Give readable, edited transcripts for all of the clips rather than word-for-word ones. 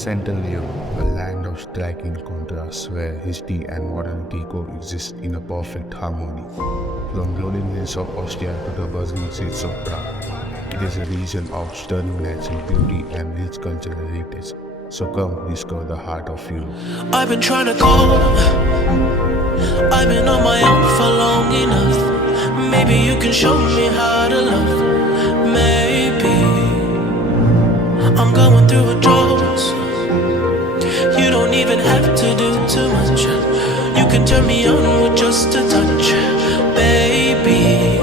Central Europe, a land of striking contrasts where history and modernity coexist in a perfect harmony. From rolling hills of Austria to the buzzing streets of Prague, it is a region of stunning natural beauty and rich cultural heritage. So come discover the heart of Europe. I've been trying to call, I've been on my own for long enough. Maybe you can show me how to love. Maybe I'm going through a drought. You don't even have to do too much. You can turn me on with just a touch, baby.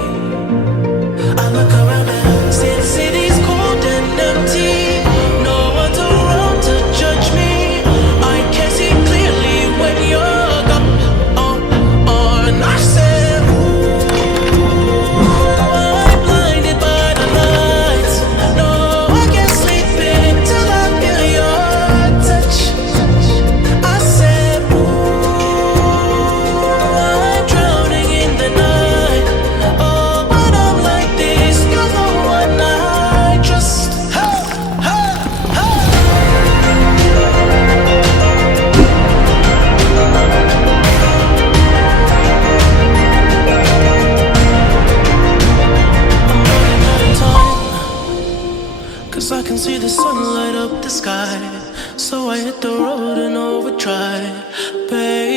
I look around and see the city's cold and empty. No one's around to judge me. I can see clearly when you're gone. And I said, ooh, I'm blinded by the lights. No, I can't sleep until I feel your touch. I said, ooh, I'm drowning in the night. Oh, when I'm like this, you're the one I trust. Ha, ha, ha. I'm running out of time, 'cause I can see the sun light up the sky. So I hit the road and overdrive, baby.